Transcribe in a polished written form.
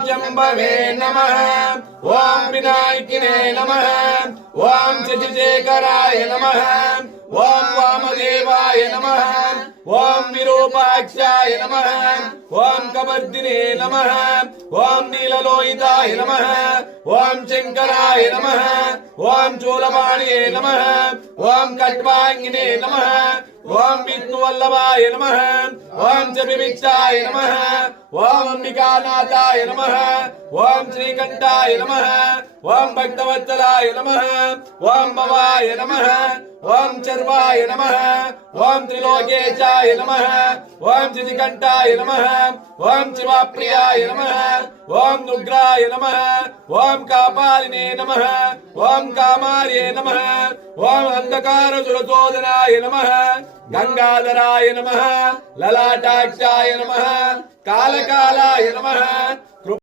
जंबवे नमः। ओम विनायकिने नमः। ओम शशिशेखराय नमः। ओम वामदेवाय नमः। ओम विरूपाक्षाय नमः। ओम कबर्दिने नमः। ओम नीललोहिताय नमः। ओम शंकराय नमः। ओम चूलपाणिये नमः। ओम कट्वांगिने नमः। ओम विष्णुवल्लभाय नमः। ओम च विविक्षाय नमः। ओम अंबिकानाथाय नमः। ओम श्रीकंठाय नमः। ओम भक्तवत्सलाय नमः। ओम भवाय नमः। ओम चर्वाय नमः। ओम त्रिलोकेशाय नमः। ओम सिद्धिकंठाय नमः। ओम शिवप्रियाय नमः। ओम नुग्राय नमः। ओम कापालिने नमः। ओम कामार्ये नमः। ओम अंधकार सुरसोदनाय नमः। गंगाधराय नमः। ललाटाक्षाय नमः। कालकालाय नमः।